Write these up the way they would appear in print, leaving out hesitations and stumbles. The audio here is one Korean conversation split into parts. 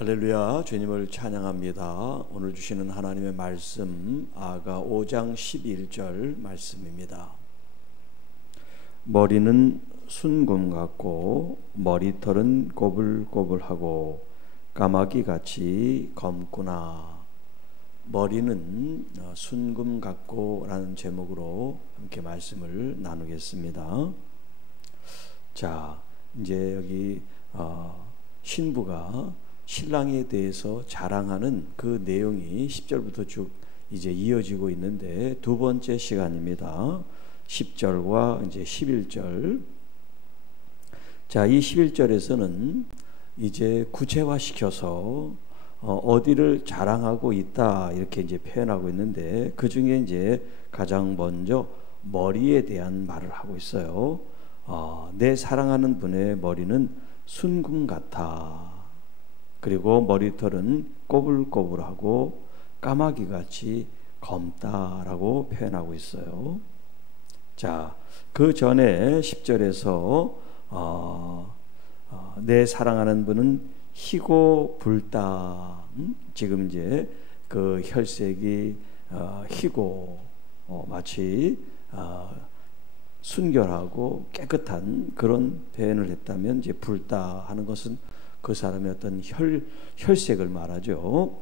할렐루야, 주님을 찬양합니다. 오늘 주시는 하나님의 말씀 아가 5장 11절 말씀입니다. 머리는 순금 같고 머리털은 꼬불꼬불하고 까마귀같이 검구나. 머리는 순금 같고 라는 제목으로 함께 말씀을 나누겠습니다. 자, 이제 여기 신부가 신랑에 대해서 자랑하는 그 내용이 10절부터 쭉 이제 이어지고 있는데 두 번째 시간입니다. 10절과 이제 11절. 자, 이 11절에서는 이제 구체화시켜서 어디를 자랑하고 있다 이렇게 이제 표현하고 있는데 그 중에 이제 가장 먼저 머리에 대한 말을 하고 있어요. 내 사랑하는 분의 머리는 순금 같아. 그리고 머리털은 꼬불꼬불하고 까마귀같이 검다라고 표현하고 있어요. 자, 그 전에 10절에서 내 사랑하는 분은 희고 붉다. 지금 이제 그 혈색이 희고 마치 순결하고 깨끗한 그런 표현을 했다면 이제 붉다 하는 것은 그 사람의 어떤 혈색을 말하죠.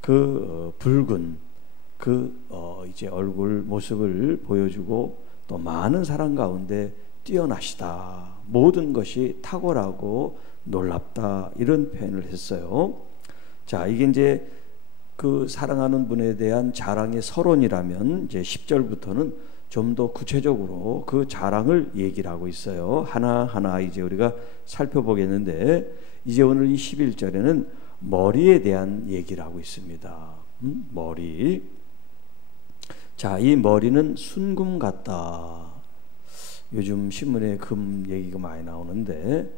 그 붉은 이제 얼굴 모습을 보여주고 또 많은 사람 가운데 뛰어나시다. 모든 것이 탁월하고 놀랍다. 이런 표현을 했어요. 자, 이게 이제 그 사랑하는 분에 대한 자랑의 서론이라면 이제 10절부터는 좀 더 구체적으로 그 자랑을 얘기를 하고 있어요. 하나하나 이제 우리가 살펴보겠는데 이제 오늘 이 11절에는 머리에 대한 얘기를 하고 있습니다. 머리. 자, 이 머리는 순금 같다. 요즘 신문에 금 얘기가 많이 나오는데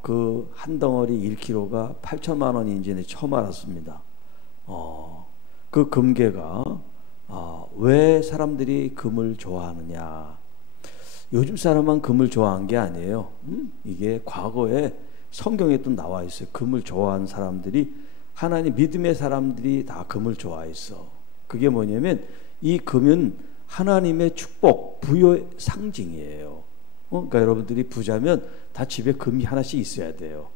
그 한 덩어리 1kg가 8천만 원인지 처음 알았습니다. 그 금괴가 왜 사람들이 금을 좋아하느냐? 요즘 사람만 금을 좋아한 게 아니에요. 이게 과거에 성경에 또 나와 있어요. 금을 좋아하는 사람들이 하나님 믿음의 사람들이 다 금을 좋아했어. 그게 뭐냐면 이 금은 하나님의 축복, 부여의 상징이에요. 그러니까 여러분들이 부자면 다 집에 금이 하나씩 있어야 돼요.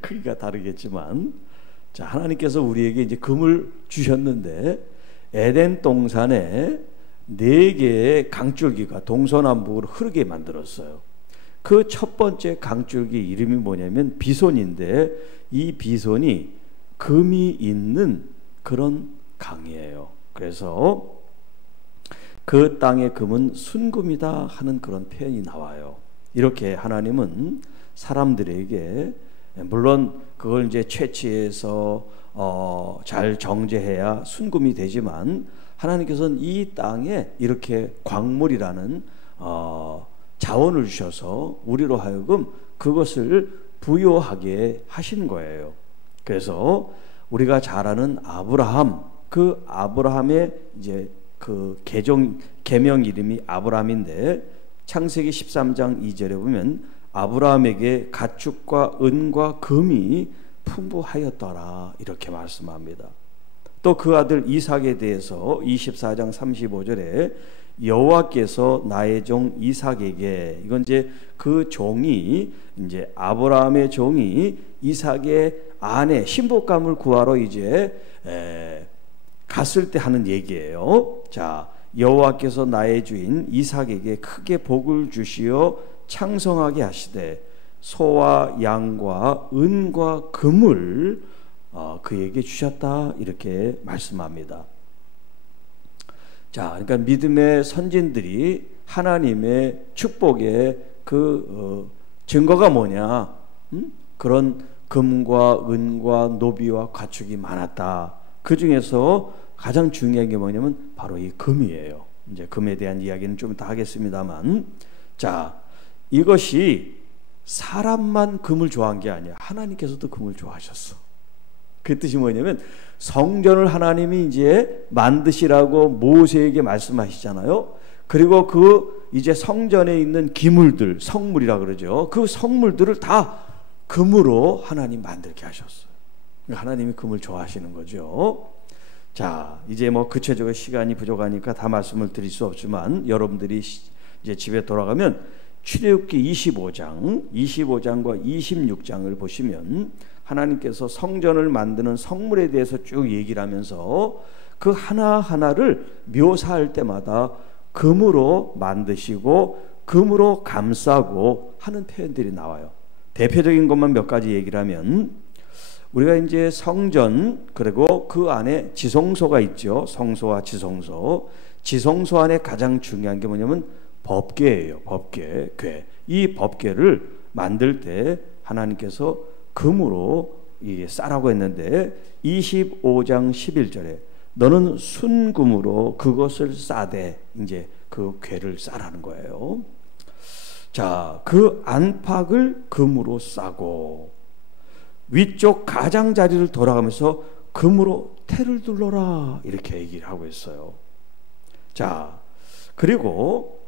크기가 다르겠지만. 자, 하나님께서 우리에게 이제 금을 주셨는데 에덴 동산에 4개의 강줄기가 동서남북으로 흐르게 만들었어요. 그 첫 번째 강줄기 이름이 뭐냐면 비손인데 이 비손이 금이 있는 그런 강이에요. 그래서 그 땅의 금은 순금이다 하는 그런 표현이 나와요. 이렇게 하나님은 사람들에게 물론 그걸 이제 채취해서 잘 정제해야 순금이 되지만 하나님께서는 이 땅에 이렇게 광물이라는 자원을 주셔서 우리로 하여금 그것을 부여하게 하신 거예요. 그래서 우리가 잘 아는 아브라함, 그 아브라함의 이제 그 계명 이름이 아브라함인데 창세기 13장 2절에 보면 아브라함에게 가축과 은과 금이 풍부하였더라 이렇게 말씀합니다. 또 그 아들 이삭에 대해서 24장 35절에 여호와께서 나의 종 이삭에게, 이건 이제 그 종이 이제 아브라함의 종이 이삭의 아내 신부감을 구하러 이제 갔을 때 하는 얘기예요. 자, 여호와께서 나의 주인 이삭에게 크게 복을 주시어 창성하게 하시되 소와 양과 은과 금을 그에게 주셨다 이렇게 말씀합니다. 자, 그러니까 믿음의 선진들이 하나님의 축복의 그 증거가 뭐냐? 그런 금과 은과 노비와 가축이 많았다. 그 중에서 가장 중요한 게 뭐냐면 바로 이 금이에요. 이제 금에 대한 이야기는 좀 이따 하겠습니다만, 자, 이것이 사람만 금을 좋아한 게 아니야. 하나님께서도 금을 좋아하셨어. 그 뜻이 뭐냐면 성전을 하나님이 이제 만드시라고 모세에게 말씀하시잖아요. 그리고 그 이제 성전에 있는 기물들, 성물이라 그러죠. 그 성물들을 다 금으로 하나님 만들게 하셨어요. 하나님이 금을 좋아하시는 거죠. 자, 이제 뭐 구체적으로 시간이 부족하니까 다 말씀을 드릴 수 없지만 여러분들이 이제 집에 돌아가면 출애굽기 25장과 26장을 보시면 하나님께서 성전을 만드는 성물에 대해서 쭉 얘기를 하면서 그 하나하나를 묘사할 때마다 금으로 만드시고 금으로 감싸고 하는 표현들이 나와요. 대표적인 것만 몇 가지 얘기를 하면 우리가 이제 성전 그리고 그 안에 지성소가 있죠. 성소와 지성소. 지성소 안에 가장 중요한 게 뭐냐면 법궤예요. 법궤, 궤. 이 법궤를 만들 때 하나님께서 금으로 이게 싸라고 했는데 25장 11절에 너는 순금으로 그것을 싸되 이제 그 궤를 싸라는 거예요. 자, 그 안팎을 금으로 싸고 위쪽 가장자리를 돌아가면서 금으로 테를 둘러라 이렇게 얘기를 하고 있어요. 자, 그리고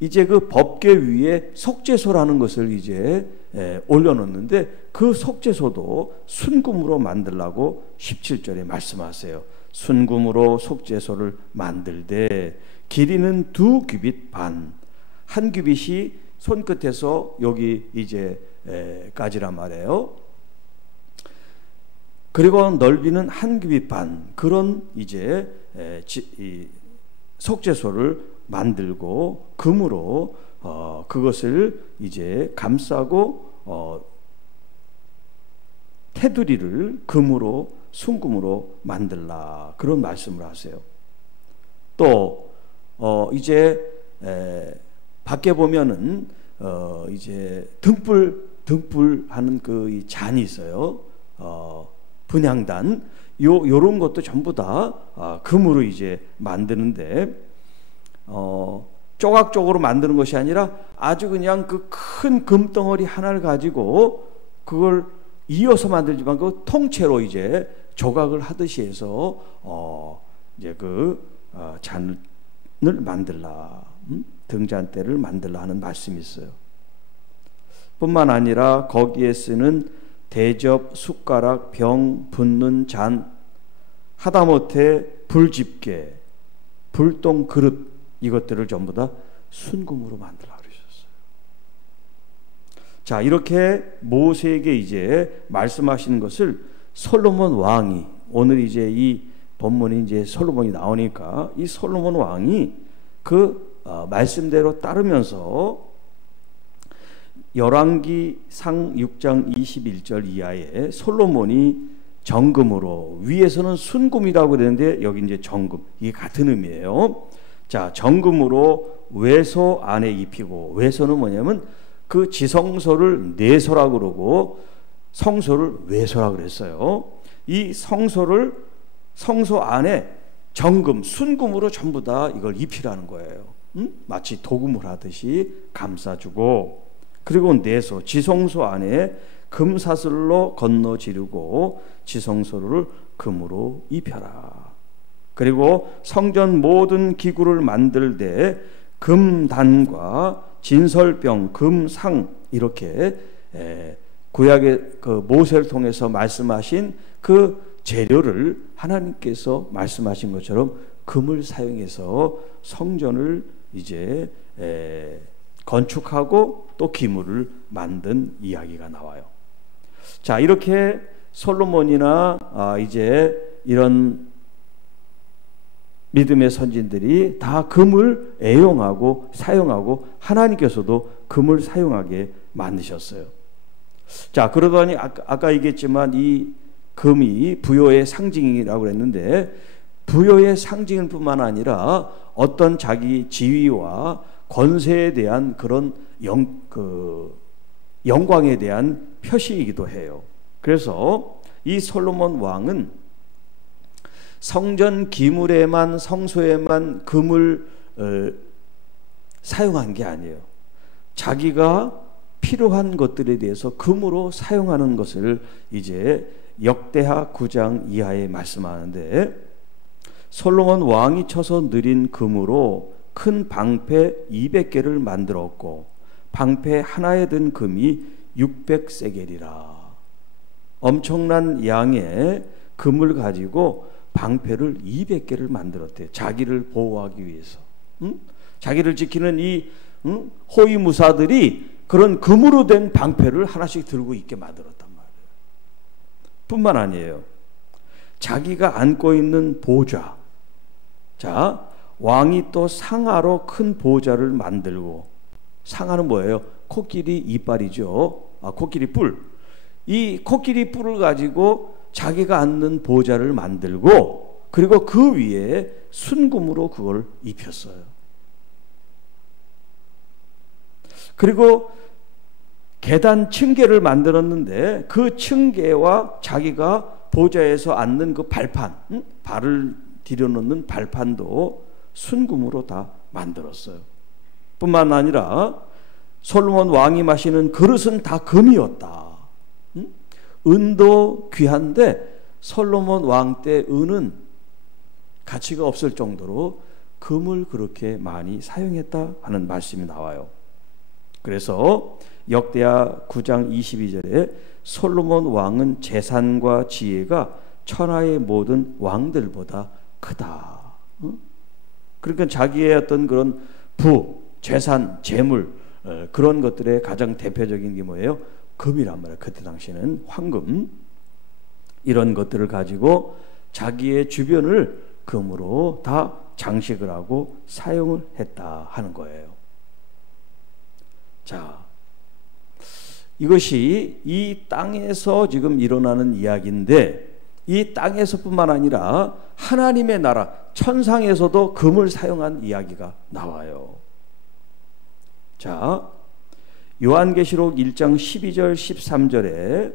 이제 그 법궤 위에 속죄소라는 것을 이제 올려놓는데 그 속죄소도 순금으로 만들라고 17절에 말씀하세요. 순금으로 속죄소를 만들되 길이는 2규빗 반, 한 규빗이 손끝에서 여기 이제 까지란 말이에요. 그리고 넓이는 한 규빗 반, 그런 이제 이 속죄소를 만들고 금으로 그것을 이제 감싸고 테두리를 금으로 순금으로 만들라 그런 말씀을 하세요. 또 이제 밖에 보면은 이제 등불 하는 그 이 잔이 있어요. 분향단 요런 것도 전부 다 금으로 이제 만드는데 조각적으로 만드는 것이 아니라 아주 그냥 그 큰 금덩어리 하나를 가지고 그걸 이어서 만들지만 그 통째로 이제 조각을 하듯이 해서 이제 그 잔을 만들라, 등잔대를 만들라 하는 말씀이 있어요. 뿐만 아니라 거기에 쓰는 대접, 숟가락, 병, 붓는 잔, 하다못해 불집게, 불똥 그릇 이것들을 전부 다 순금으로 만들라 그러셨어요. 자, 이렇게 모세에게 이제 말씀하시는 것을 솔로몬 왕이, 오늘 이제 이 본문이 이제 솔로몬이 나오니까 이 솔로몬 왕이 그 말씀대로 따르면서 열왕기상 6장 21절 이하에 솔로몬이 정금으로, 위에서는 순금이라고 그랬는데 여기 이제 정금, 이게 같은 의미예요. 자, 정금으로 외소 안에 입히고, 외소는 뭐냐면 그 지성소를 내소라고 그러고 성소를 외소라고 그랬어요. 이 성소 안에 정금, 순금으로 전부 다 이걸 입히라는 거예요. 마치 도금을 하듯이 감싸주고, 그리고 내소, 지성소 안에 금사슬로 건너 지르고 지성소를 금으로 입혀라. 그리고 성전 모든 기구를 만들되 금단과 진설병, 금상 이렇게 구약의 그 모세를 통해서 말씀하신 그 재료를 하나님께서 말씀하신 것처럼 금을 사용해서 성전을 이제 건축하고 또 기물을 만든 이야기가 나와요. 자, 이렇게 솔로몬이나 이제 이런 믿음의 선진들이 다 금을 애용하고 사용하고 하나님께서도 금을 사용하게 만드셨어요. 자, 그러더니 아까 얘기했지만 이 금이 부여의 상징이라고 했는데, 부여의 상징일 뿐만 아니라 어떤 자기 지위와 권세에 대한 그런 영광에 대한 표시이기도 해요. 그래서 이 솔로몬 왕은 성전 기물에만, 성소에만 금을 사용한 게 아니에요. 자기가 필요한 것들에 대해서 금으로 사용하는 것을 이제 역대하 9장 이하에 말씀하는데, 솔로몬 왕이 쳐서 느린 금으로 큰 방패 200개를 만들었고 방패 하나에 든 금이 600세겔이라. 엄청난 양의 금을 가지고 방패를 200개를 만들었대요. 자기를 보호하기 위해서. 자기를 지키는 이 호위무사들이 그런 금으로 된 방패를 하나씩 들고 있게 만들었단 말이에요. 뿐만 아니에요. 자기가 안고 있는 보좌. 자, 왕이 또 상아로 큰 보좌를 만들고, 상아는 뭐예요? 코끼리 이빨이죠. 코끼리 뿔. 이 코끼리 뿔을 가지고 자기가 앉는 보좌를 만들고, 그리고 그 위에 순금으로 그걸 입혔어요. 그리고 계단 층계를 만들었는데 그 층계와 자기가 보좌에서 앉는 그 발판, 발을 들여놓는 발판도 순금으로 다 만들었어요. 뿐만 아니라 솔로몬 왕이 마시는 그릇은 다 금이었다. 은도 귀한데 솔로몬 왕 때 은은 가치가 없을 정도로 금을 그렇게 많이 사용했다 하는 말씀이 나와요. 그래서 역대하 9장 22절에 솔로몬 왕은 재산과 지혜가 천하의 모든 왕들보다 크다. 그러니까 자기의 어떤 그런 재산, 재물, 그런 것들의 가장 대표적인 게 뭐예요? 금이란 말이에요. 그때 당시에는 황금. 이런 것들을 가지고 자기의 주변을 금으로 다 장식을 하고 사용을 했다 하는 거예요. 자, 이것이 이 땅에서 지금 일어나는 이야기인데, 이 땅에서뿐만 아니라 하나님의 나라 천상에서도 금을 사용한 이야기가 나와요. 자, 요한계시록 1장 12절 13절에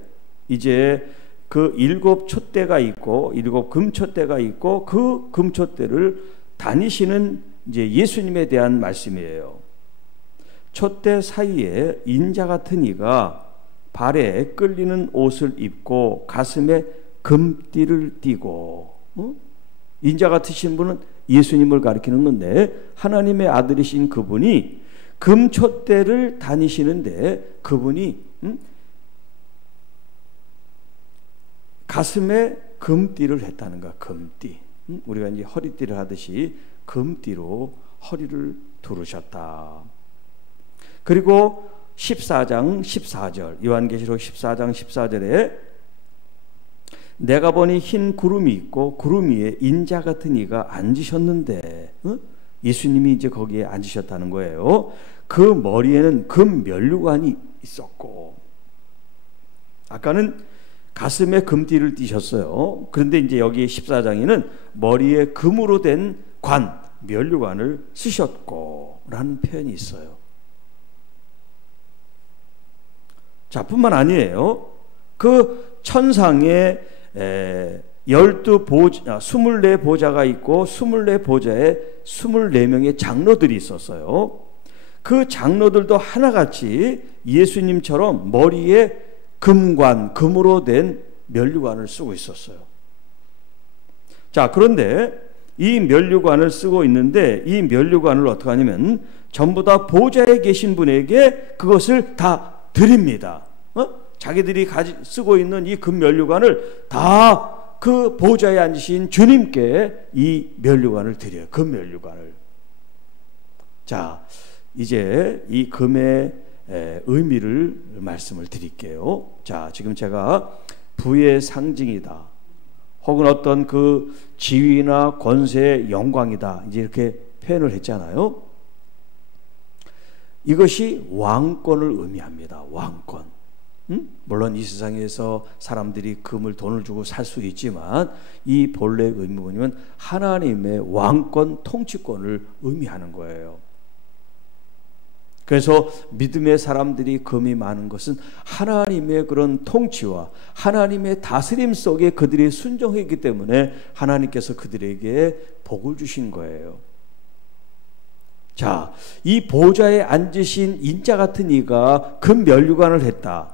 이제 그 7 촛대가 있고 7 금촛대가 있고 그 금촛대를 다니시는 이제 예수님에 대한 말씀이에요. 촛대 사이에 인자 같은 이가 발에 끌리는 옷을 입고 가슴에 금띠를 띠고, 인자 같으신 분은 예수님을 가리키는 건데, 하나님의 아들이신 그분이 금촛대를 다니시는데 그분이 가슴에 금띠를 했다는 거야. 금띠. 우리가 이제 허리띠를 하듯이 금띠로 허리를 두르셨다. 그리고 14장 14절, 요한계시록 14장 14절에 내가 보니 흰 구름이 있고 구름 위에 인자 같은 이가 앉으셨는데, 예수님이 이제 거기에 앉으셨다는 거예요. 그 머리에는 금 면류관이 있었고, 아까는 가슴에 금띠를 띠셨어요. 그런데 이제 여기 14장에는 머리에 금으로 된 관, 면류관을 쓰셨고 라는 표현이 있어요. 자, 뿐만 아니에요. 그 천상에 24 보좌가 있고 24 보좌에 24명의 장로들이 있었어요. 그 장로들도 하나같이 예수님처럼 머리에 금관, 금으로 된 면류관을 쓰고 있었어요. 자, 그런데 이 면류관을 쓰고 있는데 이 면류관을 어떻게 하냐면 전부 다 보좌에 계신 분에게 그것을 다 드립니다. 자기들이 쓰고 있는 이 금 면류관을 다 그 보좌에 앉으신 주님께 이 면류관을 드려요. 금 면류관을. 자, 이제 이 금의 의미를 말씀을 드릴게요. 자, 지금 제가 부의 상징이다, 혹은 어떤 그 지위나 권세의 영광이다, 이제 이렇게 표현을 했잖아요. 이것이 왕권을 의미합니다. 왕권. 물론 이 세상에서 사람들이 금을 돈을 주고 살 수 있지만 이 본래의 의미는 뭐냐면 하나님의 왕권 통치권을 의미하는 거예요. 그래서 믿음의 사람들이 금이 많은 것은 하나님의 그런 통치와 하나님의 다스림 속에 그들이 순종했기 때문에 하나님께서 그들에게 복을 주신 거예요. 자, 이 보좌에 앉으신 인자 같은 이가 금 면류관을 했다.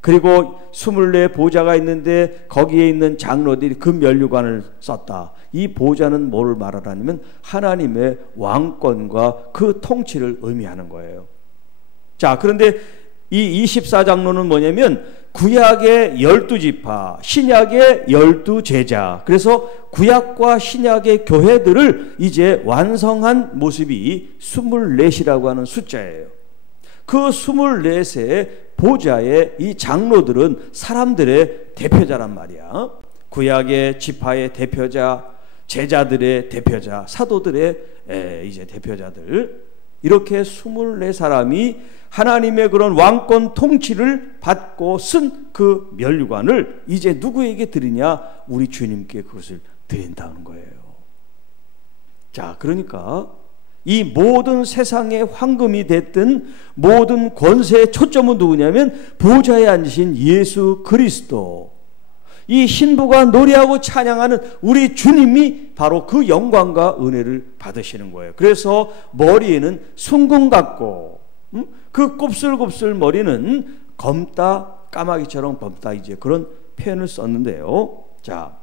그리고 24 보좌가 있는데 거기에 있는 장로들이 금 면류관을 썼다. 이 보좌는 뭐를 말하냐면 하나님의 왕권과 그 통치를 의미하는 거예요. 자, 그런데 이 24장로는 뭐냐면 구약의 12지파, 신약의 12제자. 그래서 구약과 신약의 교회들을 이제 완성한 모습이 24이라고 하는 숫자예요. 그 24의 보좌의 이 장로들은 사람들의 대표자란 말이야. 구약의 지파의 대표자, 제자들의 대표자, 사도들의 이제 대표자들, 이렇게 24사람이 하나님의 그런 왕권 통치를 받고 쓴 그 멸관을 이제 누구에게 드리냐? 우리 주님께 그것을 드린다는 거예요. 자, 그러니까 이 모든 세상의 황금이 됐든 모든 권세의 초점은 누구냐면 보좌에 앉으신 예수 그리스도, 이 신부가 노래하고 찬양하는 우리 주님이 바로 그 영광과 은혜를 받으시는 거예요. 그래서 머리에는 순금 같고 그 곱슬곱슬 머리는 검다, 까마귀처럼 검다, 이제 그런 표현을 썼는데요. 자,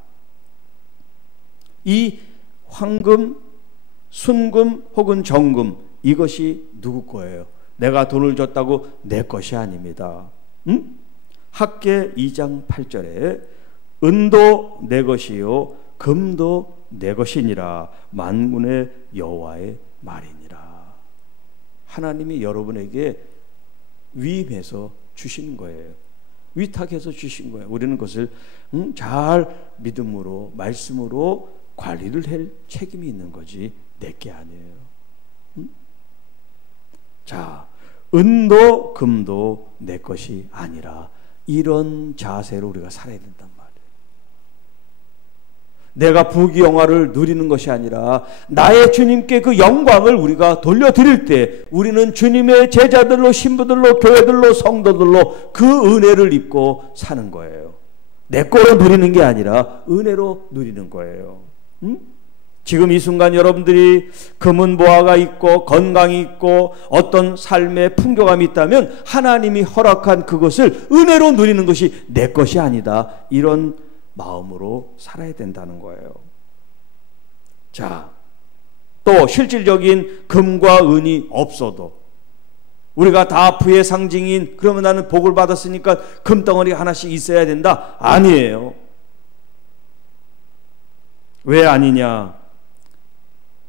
이 황금, 순금 혹은 정금, 이것이 누구 거예요? 내가 돈을 줬다고 내 것이 아닙니다. 학개 2장 8절에 은도 내 것이요 금도 내 것이니라 만군의 여호와의 말이니라. 하나님이 여러분에게 위임해서 주시는 거예요. 위탁해서 주신 거예요. 우리는 그것을 잘 믿음으로, 말씀으로 관리를 할 책임이 있는 거지 내게 아니에요. 자, 은도 금도 내 것이 아니라, 이런 자세로 우리가 살아야 된단 말이에요. 내가 부귀영화를 누리는 것이 아니라 나의 주님께 그 영광을 우리가 돌려드릴 때 우리는 주님의 제자들로, 신부들로, 교회들로, 성도들로 그 은혜를 입고 사는 거예요. 내 거로 누리는 게 아니라 은혜로 누리는 거예요. 지금 이 순간 여러분들이 금은 보화가 있고 건강이 있고 어떤 삶의 풍요감이 있다면 하나님이 허락한 그것을 은혜로 누리는 것이 내 것이 아니다, 이런 마음으로 살아야 된다는 거예요. 자, 또 실질적인 금과 은이 없어도 우리가 다 부의 상징인, 그러면 나는 복을 받았으니까 금덩어리 하나씩 있어야 된다, 아니에요. 왜 아니냐?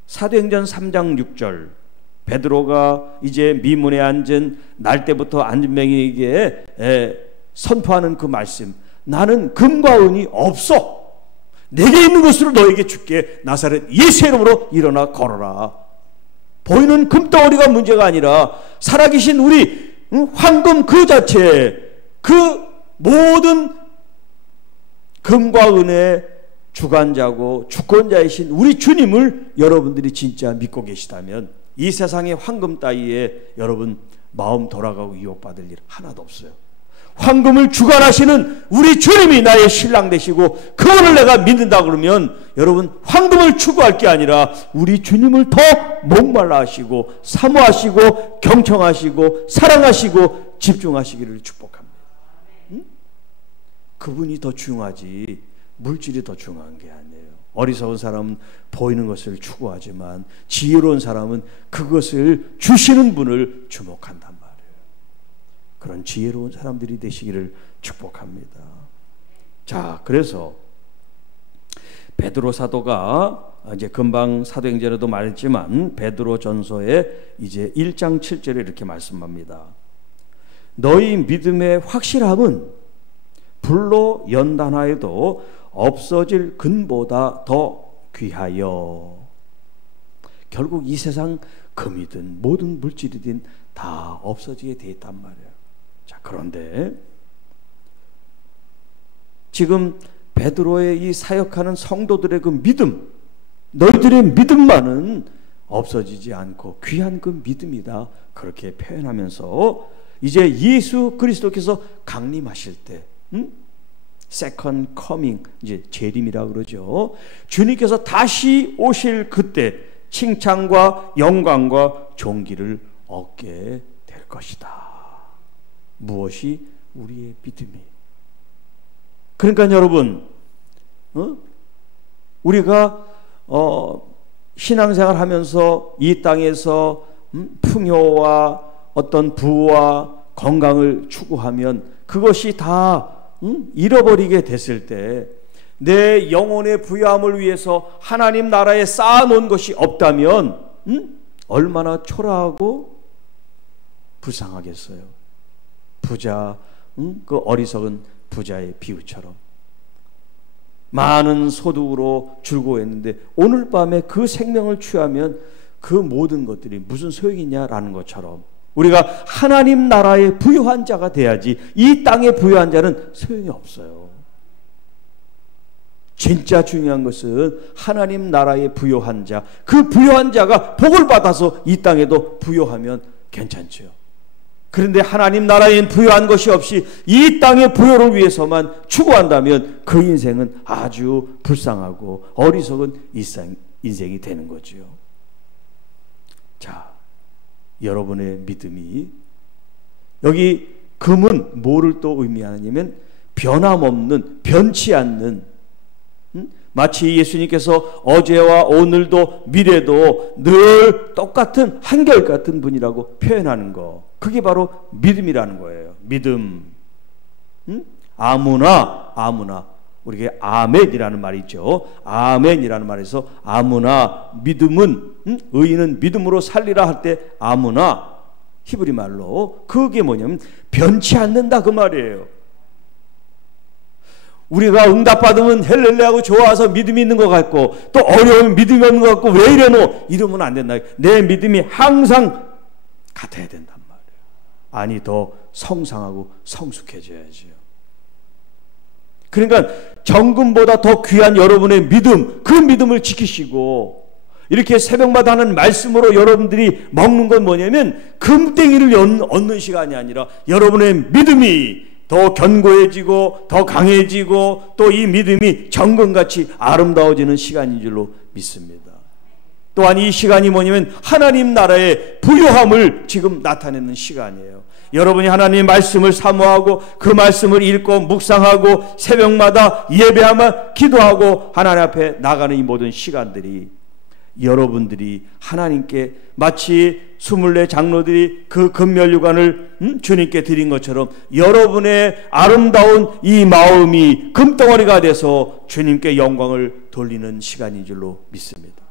사도행전 3장 6절, 베드로가 이제 미문에 앉은 날때부터 안진뱅이에게 선포하는 그 말씀, 나는 금과 은이 없어, 내게 있는 것으로 너에게 줄게, 나사렛 예수의 이름으로 일어나 걸어라. 보이는 금덩어리가 문제가 아니라 살아계신 우리 황금 그 자체, 그 모든 금과 은의 주관자고 주권자이신 우리 주님을 여러분들이 진짜 믿고 계시다면 이 세상의 황금 따위에 여러분 마음 돌아가고 유혹받을 일 하나도 없어요. 황금을 주관하시는 우리 주님이 나의 신랑 되시고 그분을 내가 믿는다 그러면 여러분 황금을 추구할 게 아니라 우리 주님을 더 목말라 하시고 사모하시고 경청하시고 사랑하시고 집중하시기를 축복합니다. 그분이 더 중요하지 물질이 더 중요한 게 아니에요. 어리석은 사람은 보이는 것을 추구하지만 지혜로운 사람은 그것을 주시는 분을 주목한단 말이에요. 그런 지혜로운 사람들이 되시기를 축복합니다. 자, 그래서 베드로 사도가 이제 금방 사도행전에도 말했지만 베드로 전서에 이제 1장 7절에 이렇게 말씀합니다. 너희 믿음의 확실함은 불로 연단하여도 없어질 금보다 더 귀하여. 결국 이 세상 금이든 모든 물질이든 다 없어지게 돼 있단 말이에요. 자, 그런데 지금 베드로의 이 사역하는 성도들의 그 믿음, 너희들의 믿음만은 없어지지 않고 귀한 그 믿음이다, 그렇게 표현하면서 이제 예수 그리스도께서 강림하실 때, 세컨 커밍, 이제 재림이라고 그러죠. 주님께서 다시 오실 그때 칭찬과 영광과 존귀를 얻게 될 것이다. 무엇이? 우리의 믿음이. 그러니까 여러분, 우리가 신앙생활 하면서 이 땅에서 풍요와 어떤 부와 건강을 추구하면 그것이 다 잃어버리게 됐을 때 내 영혼의 부유함을 위해서 하나님 나라에 쌓아놓은 것이 없다면 얼마나 초라하고 불쌍하겠어요. 부자, 그 어리석은 부자의 비유처럼 많은 소득으로 즐거워했는데 오늘 밤에 그 생명을 취하면 그 모든 것들이 무슨 소용이 있냐라는 것처럼 우리가 하나님 나라의 부유한 자가 돼야지 이 땅의 부유한 자는 소용이 없어요. 진짜 중요한 것은 하나님 나라의 부유한 자, 그 부유한 자가 복을 받아서 이 땅에도 부유하면 괜찮죠. 그런데 하나님 나라엔 부유한 것이 없이 이 땅의 부유를 위해서만 추구한다면 그 인생은 아주 불쌍하고 어리석은 인생이 되는 거죠. 자, 여러분의 믿음이, 여기 금은 뭐를 또 의미하냐면 변함없는, 변치 않는, 마치 예수님께서 어제와 오늘도 미래도 늘 똑같은 한결같은 분이라고 표현하는 거, 그게 바로 믿음이라는 거예요. 믿음. 아무나 우리가 아멘이라는 말이 있죠. 아멘이라는 말에서 아무나, 믿음은 의인은 믿음으로 살리라 할 때 아무나, 히브리 말로 그게 뭐냐면 변치 않는다 그 말이에요. 우리가 응답받으면 헬렐레하고 좋아서 믿음이 있는 것 같고 또 어려우면 믿음이 없는 것 같고 왜 이러노? 이러면 안 된다. 내 믿음이 항상 같아야 된단 말이에요. 아니, 더 성상하고 성숙해져야지요. 그러니까 정금보다 더 귀한 여러분의 믿음, 그 믿음을 지키시고 이렇게 새벽마다 하는 말씀으로 여러분들이 먹는 건 뭐냐면 금덩이를 얻는 시간이 아니라 여러분의 믿음이 더 견고해지고 더 강해지고 또 이 믿음이 정금같이 아름다워지는 시간인 줄로 믿습니다. 또한 이 시간이 뭐냐면 하나님 나라의 부유함을 지금 나타내는 시간이에요. 여러분이 하나님의 말씀을 사모하고 그 말씀을 읽고 묵상하고 새벽마다 예배하며 기도하고 하나님 앞에 나가는 이 모든 시간들이 여러분들이 하나님께 마치 24 장로들이 그 금멸류관을 주님께 드린 것처럼 여러분의 아름다운 이 마음이 금덩어리가 돼서 주님께 영광을 돌리는 시간인 줄로 믿습니다.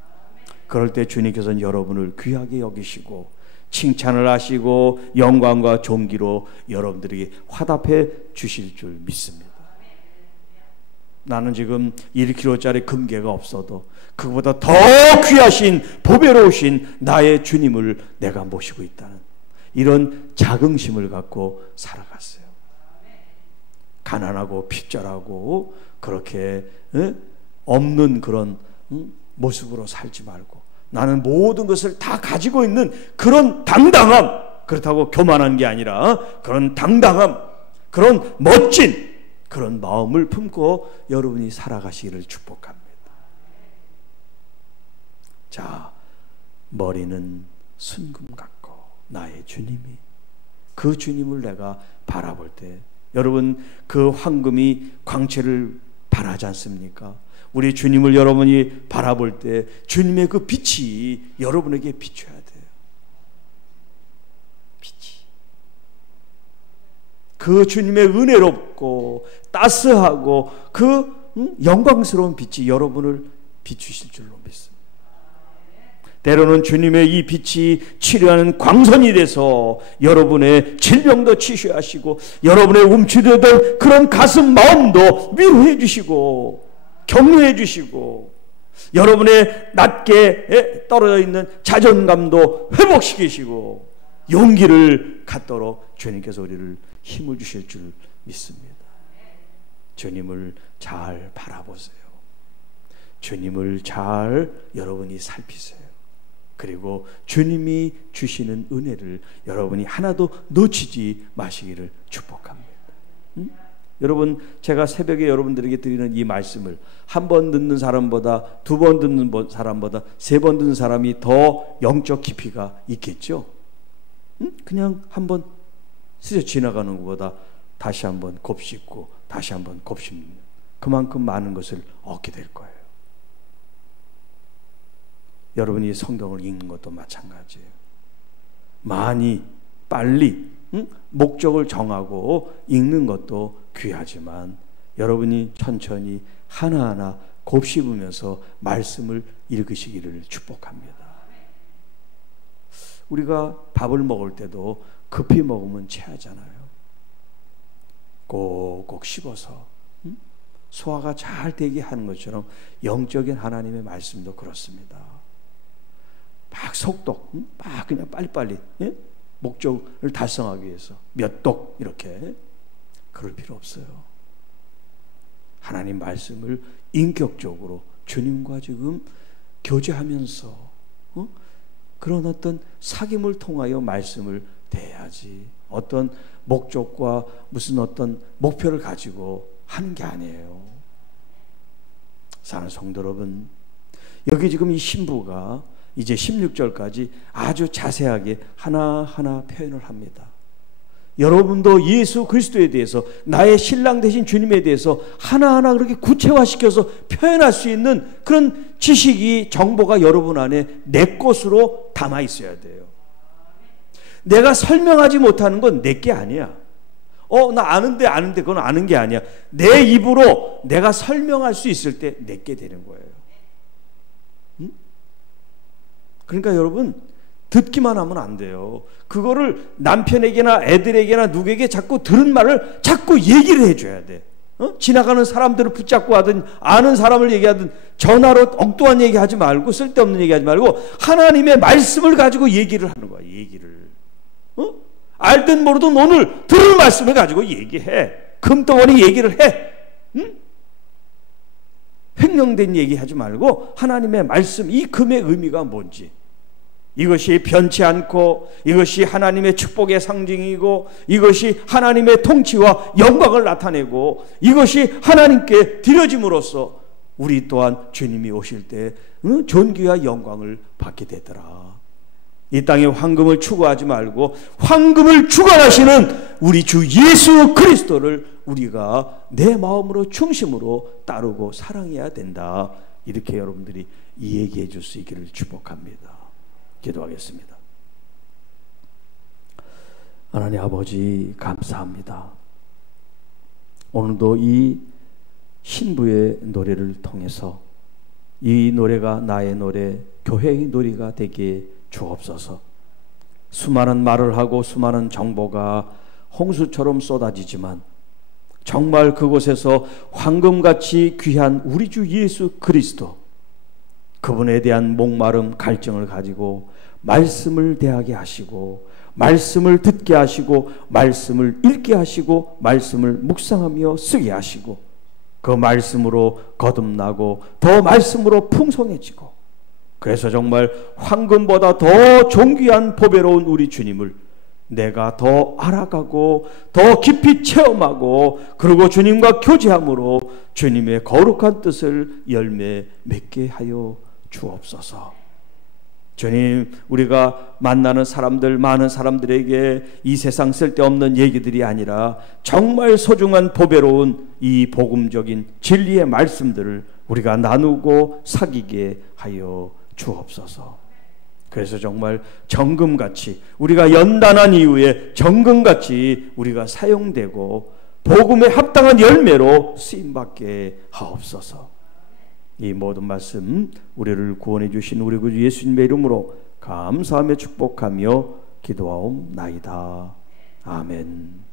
그럴 때 주님께서는 여러분을 귀하게 여기시고 칭찬을 하시고 영광과 존귀로 여러분들에게 화답해 주실 줄 믿습니다. 나는 지금 1kg짜리 금괴가 없어도 그보다 더 귀하신 보배로우신 나의 주님을 내가 모시고 있다는 이런 자긍심을 갖고 살아갔어요. 가난하고 핍절하고 그렇게 없는 그런 모습으로 살지 말고 나는 모든 것을 다 가지고 있는 그런 당당함, 그렇다고 교만한 게 아니라 그런 당당함, 그런 멋진 그런 마음을 품고 여러분이 살아가시기를 축복합니다. 자, 머리는 순금 같고 나의 주님이, 그 주님을 내가 바라볼 때 여러분 그 황금이 광채를 발하지 않습니까? 우리 주님을 여러분이 바라볼 때 주님의 그 빛이 여러분에게 비춰야 돼요. 빛이 그 주님의 은혜롭고 따스하고 그 영광스러운 빛이 여러분을 비추실 줄로 믿습니다. 때로는 주님의 이 빛이 치료하는 광선이 돼서 여러분의 질병도 치유하시고 여러분의 움츠러든 그런 가슴 마음도 위로해 주시고 격려해 주시고 여러분의 낮게 떨어져 있는 자존감도 회복시키시고 용기를 갖도록 주님께서 우리를 힘을 주실 줄 믿습니다. 주님을 잘 바라보세요. 주님을 잘 여러분이 살피세요. 그리고 주님이 주시는 은혜를 여러분이 하나도 놓치지 마시기를 축복합니다. 여러분, 제가 새벽에 여러분들에게 드리는 이 말씀을 한 번 듣는 사람보다 두 번 듣는 사람보다 세 번 듣는 사람이 더 영적 깊이가 있겠죠. 그냥 한번 스쳐 지나가는 것보다 다시 한번 곱씹고 다시 한번 곱씹는 그만큼 많은 것을 얻게 될 거예요. 여러분이 성경을 읽는 것도 마찬가지예요. 많이 빨리 목적을 정하고 읽는 것도 귀하지만 여러분이 천천히 하나하나 곱씹으면서 말씀을 읽으시기를 축복합니다. 우리가 밥을 먹을 때도 급히 먹으면 체하잖아요. 꼭꼭 씹어서 소화가 잘 되게 하는 것처럼 영적인 하나님의 말씀도 그렇습니다. 막 속독, 막 그냥 빨리빨리 목적을 달성하기 위해서 몇 독 이렇게 그럴 필요 없어요. 하나님 말씀을 인격적으로 주님과 지금 교제하면서 그런 어떤 사귐을 통하여 말씀을 대해야지 어떤 목적과 무슨 어떤 목표를 가지고 하는 게 아니에요. 사랑하는 성도 여러분, 여기 지금 이 신부가 이제 16절까지 아주 자세하게 하나하나 표현을 합니다. 여러분도 예수 그리스도에 대해서 나의 신랑 되신 주님에 대해서 하나하나 그렇게 구체화시켜서 표현할 수 있는 그런 지식이 정보가 여러분 안에 내 것으로 담아 있어야 돼요. 내가 설명하지 못하는 건 내 게 아니야. 나 아는데 그건 아는 게 아니야. 내 입으로 내가 설명할 수 있을 때 내 게 되는 거예요. 그러니까 여러분 듣기만 하면 안 돼요. 그거를 남편에게나 애들에게나 누구에게 자꾸 들은 말을 자꾸 얘기를 해줘야 돼. 지나가는 사람들을 붙잡고 하든 아는 사람을 얘기하든 전화로 엉뚱한 얘기하지 말고 쓸데없는 얘기하지 말고 하나님의 말씀을 가지고 얘기를 하는 거야. 얘기를. 알든 모르든 오늘 들을 말씀을 가지고 얘기해. 금덩어리 얘기를 해. 횡령된 얘기하지 말고 하나님의 말씀, 이 금의 의미가 뭔지, 이것이 변치 않고 이것이 하나님의 축복의 상징이고 이것이 하나님의 통치와 영광을 나타내고 이것이 하나님께 드려짐으로써 우리 또한 주님이 오실 때 존귀와 영광을 받게 되더라. 이 땅에 황금을 추구하지 말고 황금을 주관하시는 우리 주 예수 그리스도를 우리가 내 마음으로 중심으로 따르고 사랑해야 된다. 이렇게 여러분들이 이야기해 줄 수 있기를 축복합니다. 기도하겠습니다. 하나님 아버지 감사합니다. 오늘도 이 신부의 노래를 통해서 이 노래가 나의 노래, 교회의 노래가 되게 주옵소서. 수많은 말을 하고 수많은 정보가 홍수처럼 쏟아지지만 정말 그곳에서 황금같이 귀한 우리 주 예수 그리스도, 그분에 대한 목마름, 갈증을 가지고 말씀을 대하게 하시고 말씀을 듣게 하시고 말씀을 읽게 하시고 말씀을 묵상하며 쓰게 하시고 그 말씀으로 거듭나고 더 말씀으로 풍성해지고, 그래서 정말 황금보다 더 존귀한 보배로운 우리 주님을 내가 더 알아가고 더 깊이 체험하고 그리고 주님과 교제함으로 주님의 거룩한 뜻을 열매 맺게 하여 주옵소서. 주님, 우리가 만나는 사람들, 많은 사람들에게 이 세상 쓸데없는 얘기들이 아니라 정말 소중한 보배로운 이 복음적인 진리의 말씀들을 우리가 나누고 사귀게 하여 주옵소서. 그래서 정말 정금같이 우리가 연단한 이후에 정금같이 우리가 사용되고 복음에 합당한 열매로 쓰임받게 하옵소서. 이 모든 말씀 우리를 구원해 주신 우리 구 예수님의 이름으로 감사하며 축복하며 기도하옵나이다. 아멘.